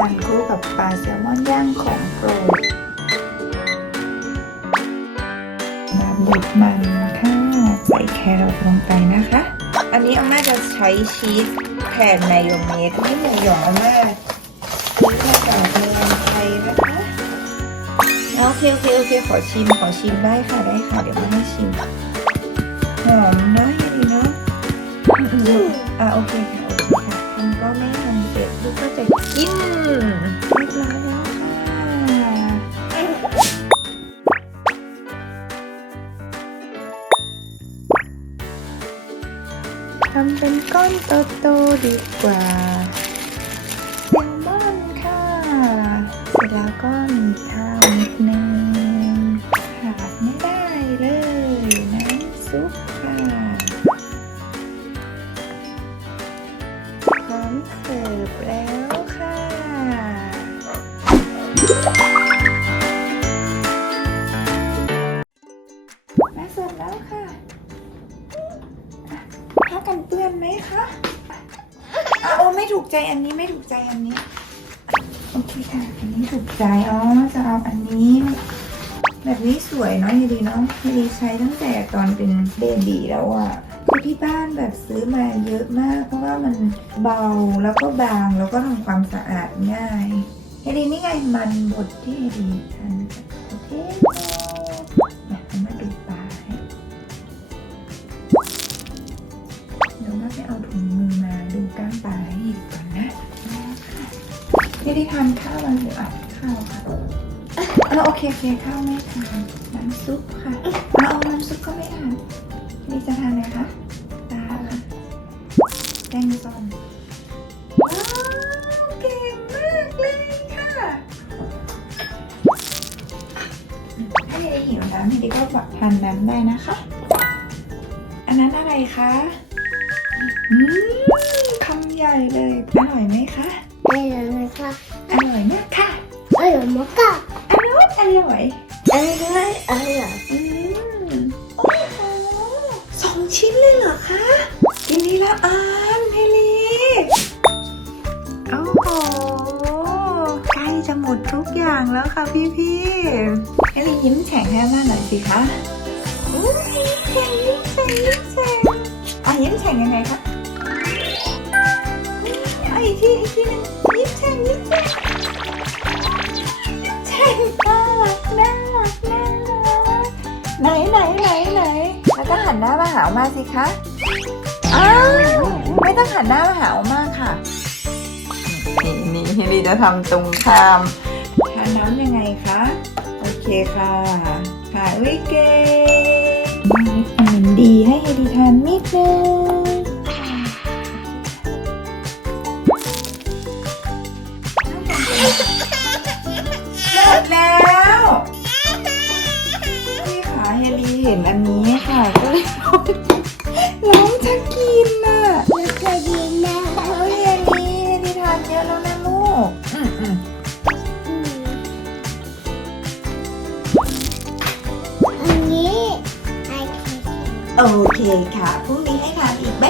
กุ้งกับปลาแซลมอนย่างของโปรดมาบุดมันค่ะใส่แครอทลงไปนะคะ อันนี้อาม่าจะใช้ชีสแทนมายองเนสที่หมูหยองอาม่าซื้อมาจากเมืองไทยนะคะโอเคโอเคโอเคขอชิมขอชิมได้ค่ะได้ค่ะ เดี๋ยวมาให้ชิม ทำเป็นก้อนโตๆดีกว่าแซลมอนค่ะเสร็จแล้วก็มีข้าวนิดนึงขาดไม่ได้เลยน้ำซุปค่ะพร้อมเสิร์ฟแล้วค่ะ กันเปื้อนไหมคะอะโอ้ไม่ถูกใจอันนี้ไม่ถูกใจอันนี้ โอเคค่ะ อันนี้ถูกใจ อ๋อ จะเอาอันนี้ แบบนี้สวยเนาะฮีดีเนาะฮีดีใช้ตั้งแต่ตอนเป็นเบบีแล้วอะ่ะคือที่บ้านแบบซื้อมาเยอะมาก เพราะว่ามันเบาแล้วก็บางแล้วก็ทำความสะอาดง่ายเฮดีนี่ไงมันบดที่เฮดีทานโอเค ก้างปลาให้อีกก่อนนะเฮดีทานข้าวมันหรืออัดข้าวค่ะเออโอเคโอเคข้าวไม่ทานน้ำซุปค่ะเอาเอาน้ำซุปก็ไม่ทานนี่จะทานอะไรคะปลาค่ะแกงส้มว้าวเก่งมากเลยค่ะถ้าไม่ได้หิวน้ำพี่ดิก็แบบทานน้ำได้นะคะ อันนั้นอะไรคะอืม ใหญ่เลย อร่อยไหมคะ อร่อยไหมคะ อร่อยมากค่ะ อร่อยมากค่ะอร่อยอร่อยอร่อยอร่อยอืมโอ้โหสองชิ้นเลยเหรอคะกินทีละอันเฮลีโอ้โหใกล้จะหมดทุกอย่างแล้วค่ะพี่พี่ๆเฮลียิ้มแฉ่งให้มาหน่อยสิคะอู้ยิ้มแฉ่งยิ้มแฉ่งยิ้มแฉ่งอะยิ้มแฉ่งยังไงคะ อีกทีอีกทีนึงยิ้มแฉ่งยิ้มแฉ่งยิ้มแฉ่งน่ารักน่ารักน่ารักไหนไหนไหนไหนแล้วก็หันหน้ามาหาอมาสิคะอ้าวไม่ต้องหันหน้ามาหาอมาค่ะนี่นี่เฮลีจะทำตรงข้ามทานน้ำยังไงคะโอเคค่ะค่ะวิเกมีวิตามินดีให้เฮลีทานนิดนึง ห็นอันนี้ค่ะก็เลยร้องจะกินน่ะมันจะกินะเฮ้ยเฮลีเฮลีทานเยอะแล้วนะลูกอืมอืมอันนี้ไอเคโอเคค่ะพรุ่งนี้ให้ทานอีกแบ๊